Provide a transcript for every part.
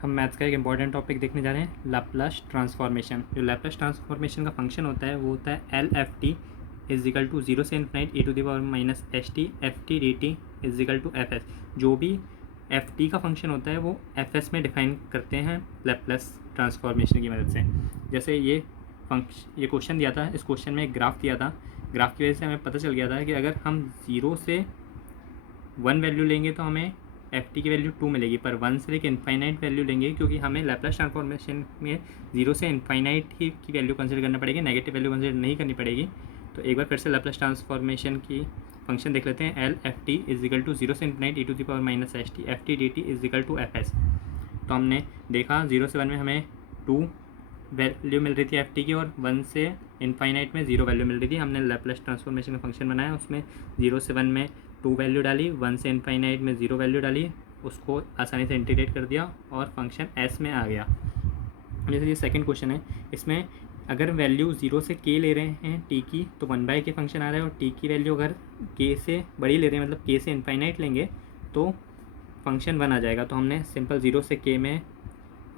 हम मैथ्स का एक इंपॉर्टेंट टॉपिक देखने जा रहे हैं, लाप्लास ट्रांसफॉर्मेशन। जो लाप्लास ट्रांसफॉर्मेशन का फंक्शन होता है वो होता है L F T is equal to zero से infinite A to the power minus H T F T D T is equal to F S. जो भी एफ टी का फंक्शन होता है वो एफ एस में डिफाइन करते हैं लाप्लास ट्रांसफॉर्मेशन की मदद से। जैसे ये क्वेश्चन दिया था, इस क्वेश्चन में एक ग्राफ दिया था। ग्राफ की वजह से हमें पता चल गया था कि अगर हम ज़ीरो से 1 वैल्यू लेंगे तो हमें एफ टी की वैल्यू 2 मिलेगी, पर 1 से लेकर इनफाइनाइट वैल्यू लेंगे क्योंकि हमें लैप्लास ट्रांसफॉर्मेशन में 0 से इनफाइनाइट ही की वैल्यू कंसिडर करना पड़ेगी, नेगेटिव वैल्यू कंसिडर नहीं करनी पड़ेगी। तो एक बार फिर से लैप्लास ट्रांसफॉर्मेशन की फंक्शन देख लेते हैं। L F T is equal to zero से infinite E to the power minus H T F T D T is equal to F S. तो हमने देखा 0 से 1 में हमें 2 वैल्यू मिल रही थी एफ टी की, और 1 से इनफाइनाइट में 0 वैल्यू मिल रही थी। हमने लैप्लास ट्रांसफॉर्मेशन का फंक्शन बनाया, उसमें 0 से 1 में 2 वैल्यू डाली, 1 से इनफाइनाइट में 0 वैल्यू डाली, उसको आसानी से इंटीग्रेट कर दिया और फंक्शन एस में आ गया। जैसे ये सेकंड क्वेश्चन है, इसमें अगर वैल्यू 0 से के ले रहे हैं टी की तो 1/k फंक्शन आ रहा है, और टी की वैल्यू अगर के से बड़ी ले रहे हैं, मतलब के से इनफाइनाइट लेंगे तो फंक्शन 1 आ जाएगा। तो हमने सिंपल 0 से के में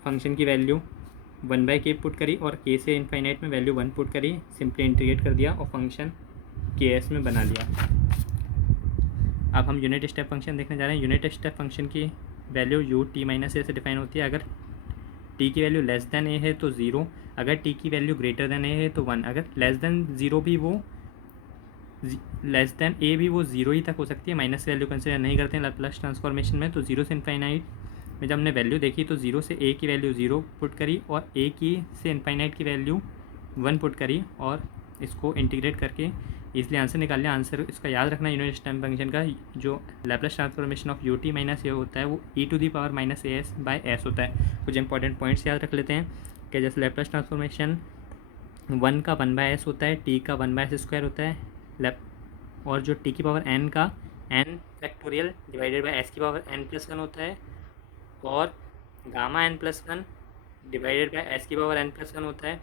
फंक्शन की वैल्यू 1/k पुट करी और के से इनफाइनाइट में वैल्यू 1 पुट करी, सिंपली इंटीग्रेट कर दिया और फंक्शन के एस में बना लिया। अब हम यूनिट स्टेप फंक्शन देखने जा रहे हैं। यूनिट स्टेप फंक्शन की वैल्यू यू टी माइनस ए से डिफाइन होती है। अगर टी की वैल्यू लेस देन ए है तो 0, अगर टी की वैल्यू ग्रेटर देन ए है तो 1, अगर लेस देन 0 भी वो लेस देन ए भी वो 0 ही तक हो सकती है, माइनस वैल्यू कंसिडर नहीं करते हैं लैप्लास ट्रांसफॉर्मेशन में। तो 0 से इनफाइनाइट में जब हमने वैल्यू देखी तो 0 से ए की वैल्यू 0 पुट करी और ए की से इनफाइनाइट की वैल्यू 1 पुट करी और इसको इंटीग्रेट करके इसलिए आंसर निकाल लिया। आंसर इसका याद रखना, यूनिट स्टेप फंक्शन का जो Laplace transformation of U T minus A होता है वो E to the power minus A S by S होता है। कुछ इंपॉर्टेंट पॉइंट्स याद रख लेते हैं कि जैसे लैप्लास ट्रांसफॉर्मेशन 1 का 1/s होता है, टी का 1/s² होता है, और जो टी की पावर n का n factorial divided by s की पावर n+1 होता है, और gamma n+1 divided by s की पावर n+1 होता है।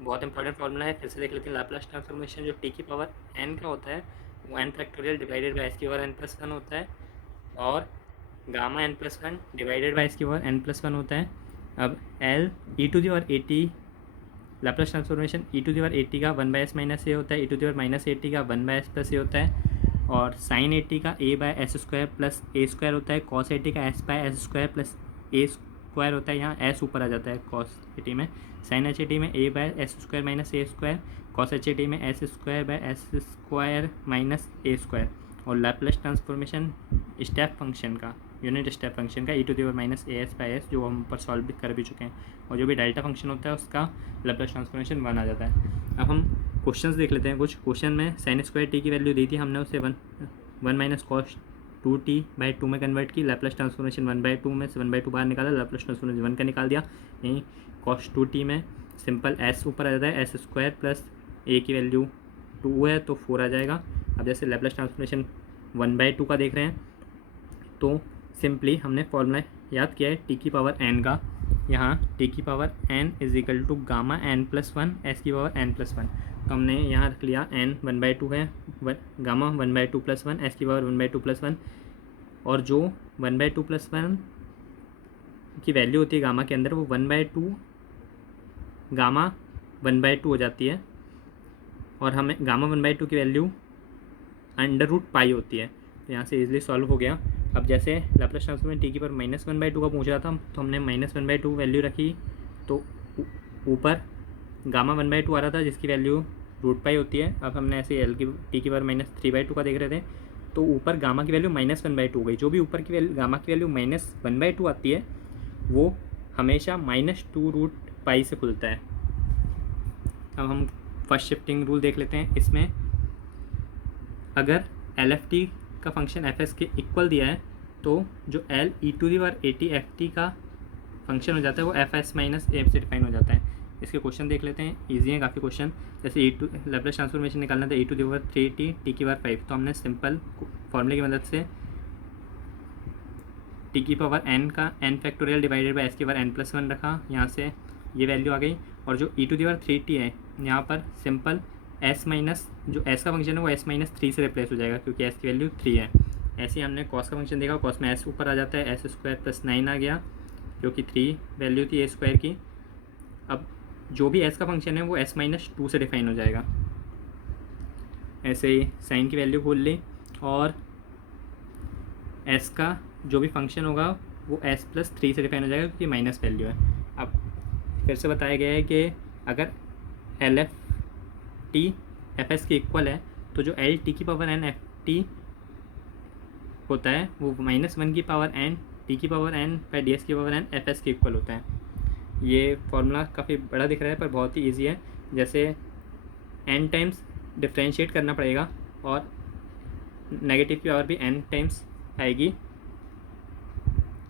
बहुत इंपॉर्टेंट फॉर्मूला है, फिर से देख लेते हैं। लाप्लास ट्रांसफॉर्मेशन जो टी की पावर n का होता है वो n factorial divided by s की पावर n+1 होता है, और gamma n+1 divided by s की पावर n+1 होता है। अब l E to the power A T, Laplace transformation E to the power A T का 1/s माइनस ए होता है, E to the power minus A T का 1/s plus ए होता है, और साइन ए टी का a/s² प्लस a² होता है, कॉस ए टी का s/s² प्लस a² होता है। यहाँ s ऊपर आ जाता है कॉस ए टी में। साइन एच ए टी में a/s² minus a², cos H A T में s² माइनस a²। और लैप्लास ट्रांसफॉर्मेशन स्टेप फंक्शन का, यूनिट स्टेप फंक्शन का E to the power minus A S by S, जो हम ऊपर solve भी कर भी चुके हैं, और जो भी डेल्टा फंक्शन होता है उसका लैप्लास ट्रांसफॉर्मेशन 1 आ जाता है। अब हम क्वेश्चंस देख लेते हैं। कुछ क्वेश्चन में साइन स्क्वायर टी की वैल्यू दी थी, हमने उसे 1 माइनस कॉस 2t/2 में कन्वर्ट की। लैप्लास ट्रांसफॉर्मेशन 1/2 में से 1/2 बाहर निकाला, लैप्लास ट्रांसफॉर्मेशन 1 का निकाल दिया। यहीं कॉस 2t में सिंपल s ऊपर आ जाता है, s² प्लस a की वैल्यू 2 है तो 4 आ जाएगा। अब जैसे लैप्लास ट्रांसफॉर्मेशन 1/2 का देख रहे हैं तो सिंपली हमने फॉर्मूला याद किया है टी की पावर n का। यहाँ टी की power n is equal to gamma n+1 s की पावर n+1। तो हमने यहाँ रख लिया n 1/2 है, गामा 1/2 + 1 s की पावर 1/2 + 1, और जो 1/2 + 1 की वैल्यू होती है गामा के अंदर वो 1/2 गामा 1/2 हो जाती है, और हमें गामा 1/2 की वैल्यू √π होती है। तो यहाँ से इजीली सॉल्व हो गया। अब जैसे लैप्लास ट्रांसफॉर्मेशन टी की पर -1/2 का पूछ रहा था तो हमने -1/2 वैल्यू रखी, तो ऊपर गामा 1/2 आ रहा था जिसकी वैल्यू √π होती है। अब हमने ऐसे एल की टी की पर -3/2 का देख रहे थे तो ऊपर गामा की वैल्यू -1/2 हो गई। जो भी ऊपर की वैल्यू गामा की वैल्यू -1/2 आती है वो हमेशा -2√π से खुलता है। अब हम फर्स्ट शिफ्टिंग रूल देख लेते हैं। इसमें अगर एल एफ टी का फंक्शन एफ एस के इक्वल दिया है तो जो L E to the power A T F T का फंक्शन हो जाता है वो एफ एस माइनस ए से डिफाइन हो जाता है। इसके क्वेश्चन देख लेते हैं, इजी है काफ़ी क्वेश्चन। जैसे लैप्लास ट्रांसफॉर्मेशन निकालना था E to the power 3t T की पावर 5, तो हमने सिंपल फॉर्मूले की मदद से टी की पावर n का n factorial divided by s की पावर n+1 रखा, यहाँ से ये वैल्यू आ गई। और जो ई टू दी पावर 3t है यहाँ पर सिंपल s माइनस जो s का फंक्शन है वो s-3 से रिप्लेस हो जाएगा क्योंकि s की वैल्यू 3 है। ऐसे ही हमने कॉस का फंक्शन देखा, कॉस में s ऊपर आ जाता है, s² + 9 आ गया, क्योंकि 3 वैल्यू थी ए स्क्वायर की। अब जो भी एस का फंक्शन है वो एस माइनस 2 से डिफाइन हो जाएगा। ऐसे ही साइन की वैल्यू खोल ली और एस का जो भी फंक्शन होगा वो एस प्लस 3 से डिफाइन हो जाएगा क्योंकि माइनस वैल्यू है। अब फिर से बताया गया है कि अगर L F T F S के इक्वल है तो जो एल टी की पावर एन एफ टी होता है वो -1 की पावर एन टी की power N by D S की पावर एन एफ एस के इक्वल होता है। ये फॉर्मूला काफ़ी बड़ा दिख रहा है पर बहुत ही ईजी है। जैसे एन टाइम्स डिफ्रेंशिएट करना पड़ेगा और नेगेटिव की पावर भी एन टाइम्स आएगी।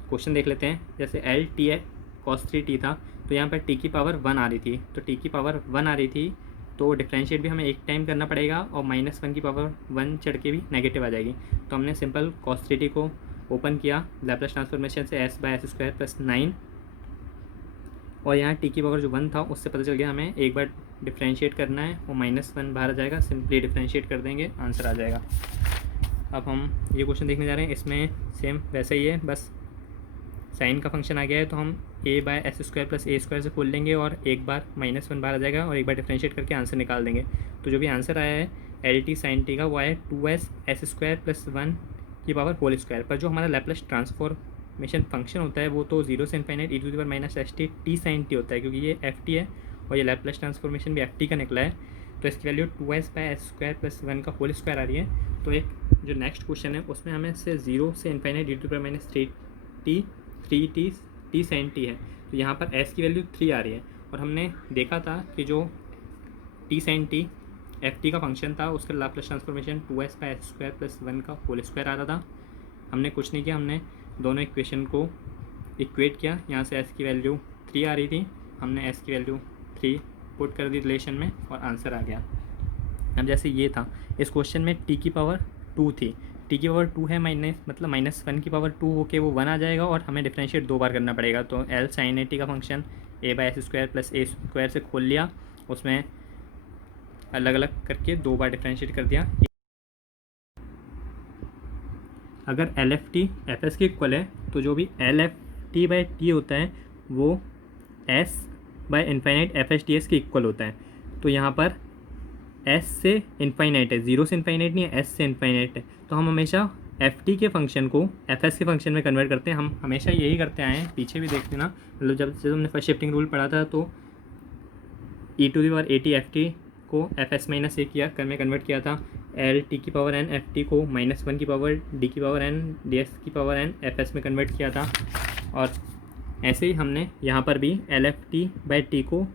क्वेश्चन देख लेते हैं। जैसे एल टी है कॉस 3t था तो यहाँ पर टी की पावर 1 आ रही थी, तो टी की पावर 1 आ रही थी तो डिफ्रेंशिएट भी हमें एक टाइम करना पड़ेगा और -1 की पावर 1 चढ़ के भी नेगेटिव आ जाएगी। तो हमने सिंपल cos 3t को ओपन किया लैप्लास ट्रांसफॉर्मेशन से s bye S square plus 9 और यहाँ टी की पावर जो 1 था उससे पता चल गया हमें एक बार डिफ्रेंशिएट करना है और -1 बाहर आ जाएगा, सिंपली डिफ्रेंशिएट कर देंगे आंसर आ जाएगा। अब हम ये क्वेश्चन देखने जा रहे हैं, इसमें सेम वैसा ही है, बस साइन का फंक्शन आ गया है तो हम A by S square plus A square से खोल लेंगे और एक बार -1 बाहर आ जाएगा और एक बार डिफ्रेंशिएट करके आंसर निकाल देंगे। तो जो भी आंसर आया है एल टी साइन टी का वो आया 2s एस स्क्वायर प्लस 1 की पावर होल स्क्वायर। पर जो हमारा लैप्लास ट्रांसफॉर्मेशन फंक्शन होता है वो तो 0 से infinite E to the power minus S T T sine T होता है, क्योंकि ये एफ टी है और ये लैप्लास ट्रांसफॉर्मेशन भी एफ टी का निकला है। तो इसकी value 2s by S square plus 1 का होल स्क्वायर आ रही है। तो एक जो नेक्स्ट क्वेश्चन है उसमें हमें से 0 से infinite E to the power minus 3t T sine T है, तो यहाँ पर s की वैल्यू 3 आ रही है। और हमने देखा था कि जो T sine T F T का फंक्शन था उसका Laplace transformation 2s by S square plus 1 का होल स्क्वायर आता था। हमने कुछ नहीं किया, हमने दोनों इक्वेशन को इक्वेट किया। यहाँ से s की वैल्यू 3 आ रही थी, हमने s की वैल्यू 3 पुट कर दी रिलेशन में और आंसर आ गया। अब जैसे ये था, इस क्वेश्चन में t की पावर 2 थी, टी की पावर 2 है मतलब -1 की पावर 2 होके वो 1 आ जाएगा और हमें डिफ्रेंशिएट 2 बार करना पड़ेगा। तो एल साइन ए टी का function A by S square plus A square से खोल लिया, उसमें अलग अलग करके 2 बार डिफ्रेंशिएट कर दिया। अगर L F T F S के इक्वल है तो जो भी L F T by T होता है वो S by infinite F S T S के इक्वल होता है। तो यहाँ पर s से इनफाइनाइट है, 0 से इनफाइनाइट नहीं है, s से इनफाइनाइट है। तो हम हमेशा एफ टी के फंक्शन को एफ एस के फंक्शन में कन्वर्ट करते हैं। हम हमेशा यही करते आए हैं, पीछे भी देखते ना, मतलब जब हमने फर्स्ट शिफ्टिंग रूल पढ़ा था तो E to the power A T F T को एफ एस माइनस ए किया कर में कन्वर्ट किया था, एल टी की पावर एन एफ टी को -1 की पावर डी की पावर एन डी एस की पावर एन एफ एस में कन्वर्ट किया था। और ऐसे ही हमने यहाँ पर भी L F T by T को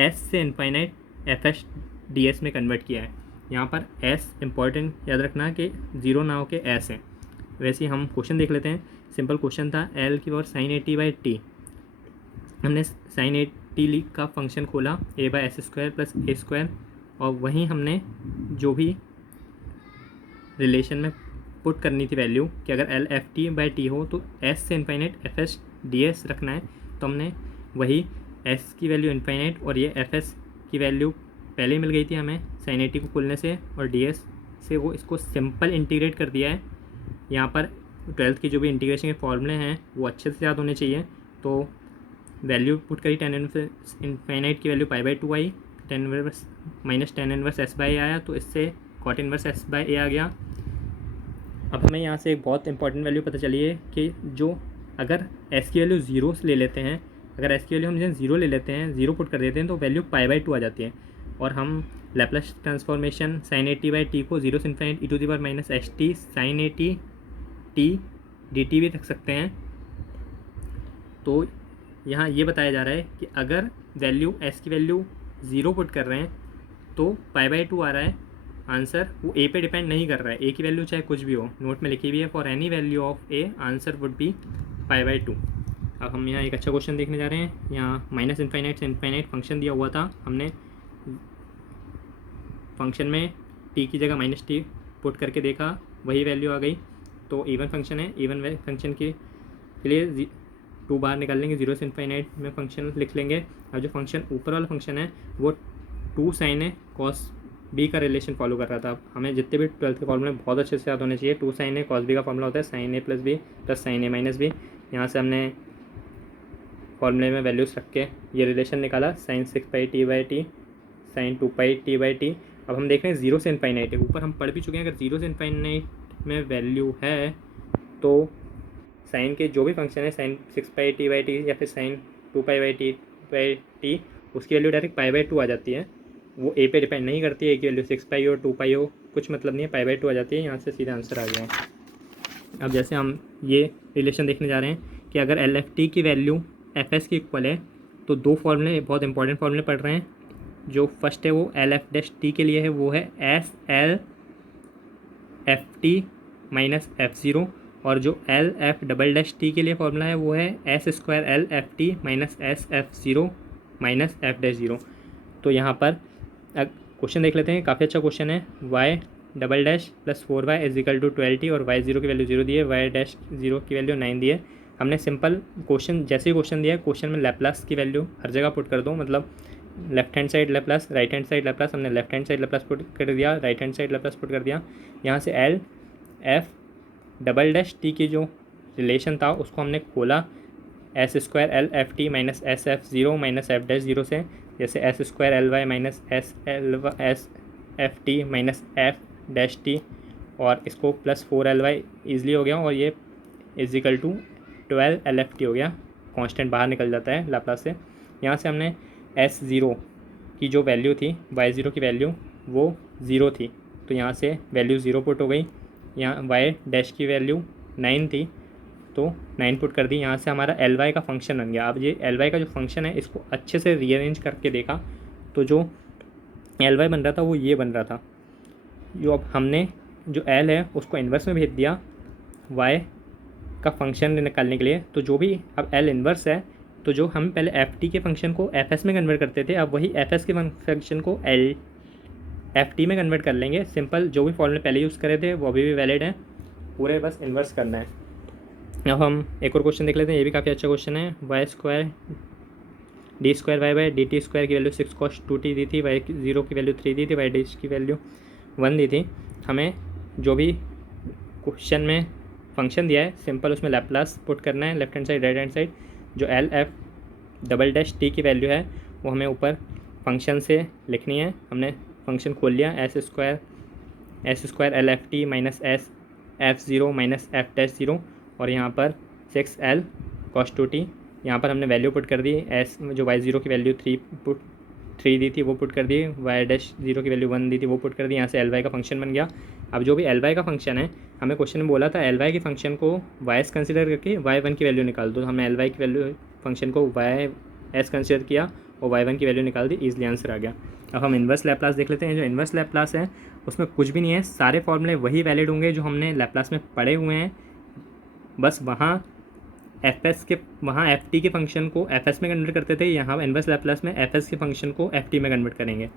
एस से infinite F S D S में कन्वर्ट किया है। यहाँ पर s इंपॉर्टेंट याद रखना कि 0 ना हो के s है। वैसे ही हम क्वेश्चन देख लेते हैं। सिंपल क्वेश्चन था l की power sine A T by T, हमने साइन ए टी का फंक्शन खोला a bye S square plus A square और वहीं हमने जो भी रिलेशन में पुट करनी थी वैल्यू कि अगर L F T by T हो तो s से infinite F S D S रखना है। तो हमने वही s की वैल्यू इनफाइनाइट और ये एफ एस की वैल्यू पहले ही मिल गई थी हमें साइन ए टी को खोलने से और डी एस से वो इसको सिंपल इंटीग्रेट कर दिया है। यहाँ पर 12th की जो भी इंटीग्रेशन के फॉर्मूले हैं वो अच्छे से याद होने चाहिए। तो वैल्यू पुट करी tan इनफाइनाइट की वैल्यू π/2 आई, tan inverse minus tan inverse s by आया तो इससे cot inverse s by a आ गया। अब हमें यहाँ से एक बहुत इंपॉर्टेंट वैल्यू पता चली है कि जो अगर s की वैल्यू 0 ले लेते हैं, अगर s की वैल्यू हम 0 ले लेते हैं, 0 पुट कर देते हैं तो वैल्यू π/2 आ जाती है। और हम Laplace transformation sine A T by T को 0 से infinite E to the power minus S T sine A T T D T भी रख सकते हैं। तो यहाँ ये बताया जा रहा है कि अगर वैल्यू s की वैल्यू 0 पुट कर रहे हैं तो π/2 आ रहा है आंसर, वो a पे डिपेंड नहीं कर रहा है, a की वैल्यू चाहे कुछ भी हो, नोट में लिखी हुई है for any value of a answer would be π/2। अब हम यहाँ एक अच्छा क्वेश्चन देखने जा रहे हैं। यहाँ माइनस इनफाइनाइट से इनफाइनाइट फंक्शन दिया हुआ था, हमने फंक्शन में t की जगह -t पुट करके देखा, वही वैल्यू आ गई। तो इवन फंक्शन है, इवन फंक्शन के लिए 2 बाहर निकाल लेंगे, 0 से इनफाइनाइट में फंक्शन लिख लेंगे। और जो फंक्शन ऊपर वाला फंक्शन है वो 2 साइन है कॉस बी का रिलेशन फॉलो कर रहा था। हमें जितने भी 12th के फॉर्मूले बहुत अच्छे से याद होने चाहिए। 2 साइन ए कॉस बी का फॉर्मूला होता है साइन ए प्लस बी प्लस साइन ए माइनस बी। यहाँ से हमने फॉर्मूले में वैल्यूज़ रख के ये रिलेशन निकाला, साइन 6πt/t साइन 2πt/t। अब हम देख रहे हैं 0 से इनफाइनाइट है, ऊपर हम पढ़ भी चुके हैं अगर 0 से इनफाइनाइट में वैल्यू है तो साइन के जो भी फंक्शन है साइन 6πt/t या फिर साइन 2πt/t उसकी वैल्यू डायरेक्ट π/2 आ जाती है। वो ए पे डिपेंड नहीं करती है, एक वैल्यू 6π हो 2π हो कुछ मतलब नहीं है, π/2 आ जाती है। यहाँ से सीधा आंसर आ गया। अब जैसे हम ये रिलेशन देखने जा रहे हैं कि अगर LFT की वैल्यू FS की इक्वल है तो दो फॉर्मूले बहुत इंपॉर्टेंट फॉर्मूले पढ़ रहे हैं। जो फर्स्ट है वो LF' के लिए है, वो है SLFT माइनस F0, और जो LF" के लिए फॉर्मूला है वो है S² minus SF0 minus F'0। तो यहाँ पर क्वेश्चन देख लेते हैं, काफ़ी अच्छा क्वेश्चन है। y" plus 4y is equal to 12t और y0 की वैल्यू 0 दी है, y'0 की वैल्यू 9 दी है। हमने सिंपल क्वेश्चन जैसे ही क्वेश्चन दिया है क्वेश्चन में लैप्लास की वैल्यू हर जगह पुट कर दो, मतलब left hand side Laplace right hand side Laplace, हमने left hand side Laplace put कर दिया, right hand side Laplace put कर दिया। यहाँ से LF" की जो रिलेशन था उसको हमने खोला S² LFT minus SF0 minus F'0 से, जैसे S² LY minus SFT minus F' और इसको प्लस 4LY ईजिली हो गया और ये इज इक्वल टू 12 LFT हो गया, कांस्टेंट बाहर निकल जाता है लैप्लास से। यहाँ से हमने S0 की जो वैल्यू थी y0 की वैल्यू वो 0 थी, तो यहाँ से वैल्यू 0 पुट हो गई। यहाँ y' की वैल्यू 9 थी तो 9 पुट कर दी। यहाँ से हमारा LY का फंक्शन बन गया। अब ये LY का जो फंक्शन है इसको अच्छे से रीअरेंज करके देखा तो जो LY बन रहा था वो ये बन रहा था। जो अब हमने जो L है उसको इन्वर्स में भेज दिया Y का फंक्शन निकालने के लिए, तो जो भी अब L इन्वर्स है तो जो हम पहले FT के फंक्शन को FS में कन्वर्ट करते थे अब वही FS के फंक्शन को FT में कन्वर्ट कर लेंगे। सिंपल जो भी फॉर्मूले पहले यूज़ करे थे वो अभी भी वैलिड है, पूरे बस इन्वर्स करना है। अब हम एक और क्वेश्चन देख लेते हैं, ये भी काफ़ी अच्छा क्वेश्चन है। y² d²y/dt² की वैल्यू 6 cos 2t दी थी, y0 की वैल्यू 3 दी थी, y' की वैल्यू 1 दी थी। हमें जो भी क्वेश्चन में फंक्शन दिया है सिंपल उसमें लैप्लास पुट करना है, left hand side right hand side. जो LF" की वैल्यू है वो हमें ऊपर फंक्शन से लिखनी है। हमने फंक्शन खोल लिया S² LFT minus SF0 minus F'0 और यहाँ पर 6L cos 2t। यहाँ पर हमने वैल्यू पुट कर दी, जो y0 की वैल्यू 3 दी थी वो पुट कर दी, y'0 की वैल्यू 1 दी थी वो पुट कर दी। यहाँ से LY का फंक्शन बन गया। अब जो भी LY का फंक्शन है हमें क्वेश्चन में बोला था LY के फंक्शन को y कंसिडर करके y1 की वैल्यू निकाल दो। हमने LY की वैल्यू फंक्शन को y कंसिडर किया और y1 की वैल्यू निकाल दी, ईजिली आंसर आ गया। अब हम इन्वर्स लैप्लास देख लेते हैं। जो इन्वर्स लैप्लास है उसमें कुछ भी नहीं है, सारे फॉर्मूले वही वैलिड होंगे जो हमने लैप्लास में पढ़े हुए हैं, बस वहाँ FT के फंक्शन को FS में कन्वर्ट करते थे, यहाँ इन्वर्स लैप्लास में FS के फंक्शन को FT में कन्वर्ट करेंगे।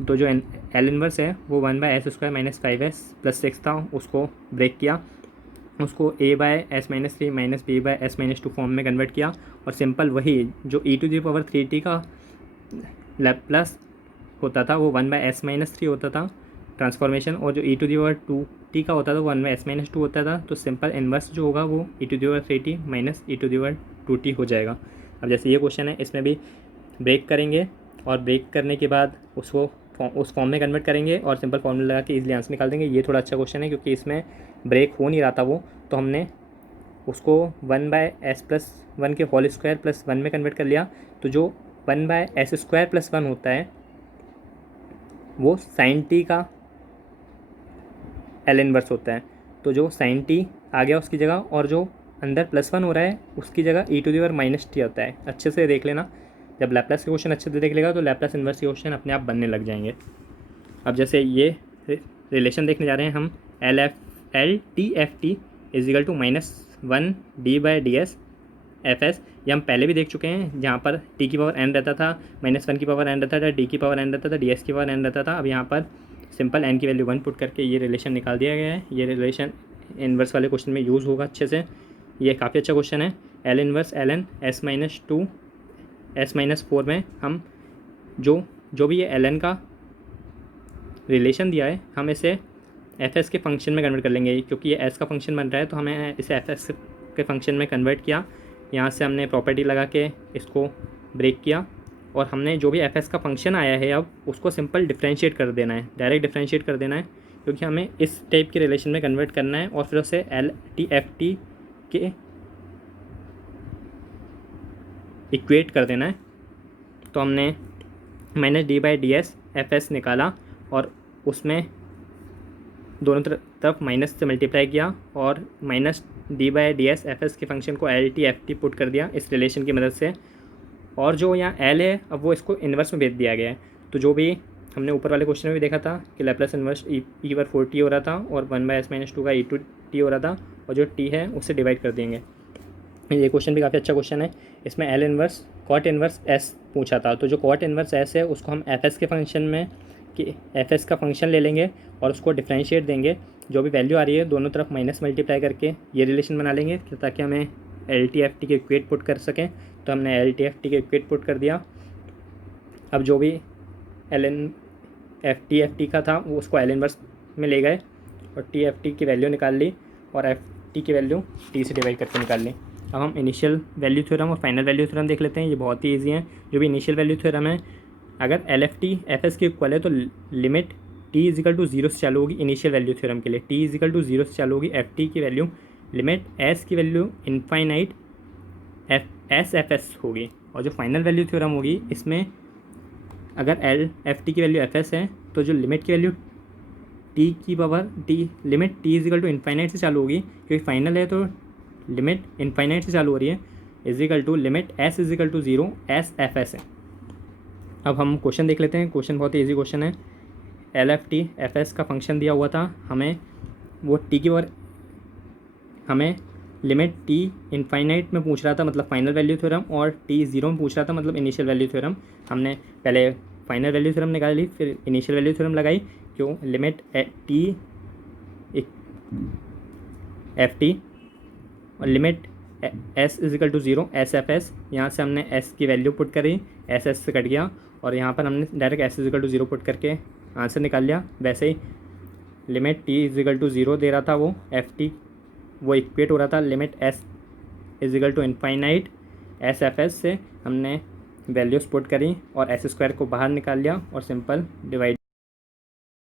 तो जो L इन्वर्स है वो 1/s² माइनस 5s प्लस 6 था, उसको ब्रेक किया, उसको a/s-3 माइनस b/s-2 फॉर्म में कन्वर्ट किया और सिंपल वही जो e⁻3t का लैप्लास होता था वो 1/s-3 होता था ट्रांसफॉर्मेशन, और जो e⁻2t का होता था वो 1/s-2 होता था। तो सिंपल इन्वर्स जो होगा वो e⁻3t माइनस e⁻2t हो जाएगा। अब जैसे ये क्वेश्चन है इसमें भी ब्रेक करेंगे और ब्रेक करने के बाद उसको उस फॉर्म में कन्वर्ट करेंगे और सिंपल फॉर्मूला लगा के इजीली आंसर निकाल देंगे। ये थोड़ा अच्छा क्वेश्चन है क्योंकि इसमें ब्रेक हो नहीं रहा था वो, तो हमने उसको 1/s+1 के होल स्क्वायर प्लस 1 में कन्वर्ट कर लिया। तो जो 1/s² प्लस 1 होता है वो sin t का L इन्वर्स होता है। तो जो sin t आ गया उसकी जगह और जो अंदर +1 हो रहा है उसकी जगह e⁻−t होता है। अच्छे से देख लेना, जब लैप्लास के क्वेश्चन अच्छे से देख लेगा तो लैप्लास इन्वर्स के क्वेश्चन अपने आप बनने लग जाएंगे। अब जैसे ये रिलेशन देखने जा रहे हैं हम, LTFT is equal to -1 d/ds FS, ये हम पहले भी देख चुके हैं जहाँ पर t की पावर n रहता था, -1 की पावर n रहता था, d की पावर n रहता था, ds की पावर n रहता था। अब यहाँ पर सिंपल n की वैल्यू 1 पुट करके ये रिलेशन निकाल दिया गया है। ये रिलेशन इन्वर्स वाले क्वेश्चन में यूज़ होगा अच्छे से, ये काफ़ी अच्छा क्वेश्चन है। L inverse ln s-2 s-4 में हम जो भी ये ln का रिलेशन दिया है हम इसे fs के फंक्शन में कन्वर्ट कर लेंगे, क्योंकि ये s का फंक्शन बन रहा है तो हमें इसे fs के फंक्शन में कन्वर्ट किया। यहाँ से हमने प्रॉपर्टी लगा के इसको ब्रेक किया और हमने जो भी एफ का फंक्शन आया है अब उसको सिंपल डिफ्रेंशिएट कर देना है, डायरेक्ट डिफ्रेंशिएट कर देना है, क्योंकि हमें इस टाइप के रिलेशन में कन्वर्ट करना है और फिर उसे LTFT के इक्वेट कर देना है। तो हमने -d/ds fs निकाला और उसमें दोनों तरफ माइनस से मल्टीप्लाई किया और -d/ds fs के फंक्शन को LTFT पुट कर दिया इस रिलेशन की मदद से। और जो यहाँ L है अब वो इसको इन्वर्स में भेज दिया गया है। तो जो भी हमने ऊपर वाले क्वेश्चन में भी देखा था कि लैप्लास इन्वर्स e/4t हो रहा था और 1/s-2 का e/2t हो रहा था, और जो t है उससे डिवाइड कर देंगे। ये क्वेश्चन भी काफ़ी अच्छा क्वेश्चन है। इसमें L inverse cot inverse S पूछा था, तो जो कॉट इन्वर्स S है उसको हम fs के फंक्शन में कि fs का फंक्शन ले लेंगे और उसको डिफ्रेंशिएट देंगे। जो भी वैल्यू आ रही है दोनों तरफ माइनस मल्टीप्लाई करके ये रिलेशन बना लेंगे ताकि हमें LTFT के इक्वेट पुट कर सकें। तो हमने LTFT के इक्वेट पुट कर दिया। अब जो भी TFT का था वो उसको L इन्वर्स में ले गए और TFT की वैल्यू निकाल ली और FT की वैल्यू T से डिवाइड करके निकाल ली। अब हम इनिशियल वैल्यू थ्योरम और फाइनल वैल्यू थ्योरम देख लेते हैं। ये बहुत ही ईजी है। जो भी इनिशियल वैल्यू थ्योरम है, अगर LFT FS के इक्वल है तो लिमिट t=0 से चालू होगी इनिशियल वैल्यू थ्योरम के लिए। t=0 से चालू होगी FT की वैल्यू, लिमिट S की वैल्यू इनफाइनाइट SFS होगी। और जो फाइनल वैल्यू थ्योरम होगी इसमें अगर LFT की वैल्यू FS है तो जो लिमिट की वैल्यू लिमिट t=इनफाइनाइट से चालू होगी, क्योंकि फाइनल है तो लिमिट इनफाइनाइट से चालू हो रही है, लिमिट S=0 SFS है। अब हम क्वेश्चन देख लेते हैं। क्वेश्चन बहुत ही ईजी क्वेश्चन है। LFT FS का फंक्शन दिया हुआ था, हमें वो हमें लिमिट t इनफाइनाइट में पूछ रहा था मतलब फाइनल वैल्यू थ्योरम, और t 0 में पूछ रहा था मतलब इनिशियल वैल्यू थ्योरम। हमने पहले फाइनल वैल्यू थ्योरम निकाल ली, फिर इनिशियल वैल्यू थ्योरम लगाई। क्यों? लिमिट t FT और लिमिट S=0 SFS। यहाँ से हमने S की वैल्यू पुट करी, SS से कट गया और यहाँ पर हमने डायरेक्ट S=0 पुट करके आंसर निकाल लिया। वैसे ही लिमिट t=0 दे रहा था वो FT, वो इक्वेट हो रहा था लिमिट S=इनफाइनाइट SFS से। हमने वैल्यूज पुट करी और S² को बाहर निकाल लिया और सिंपल डिवाइड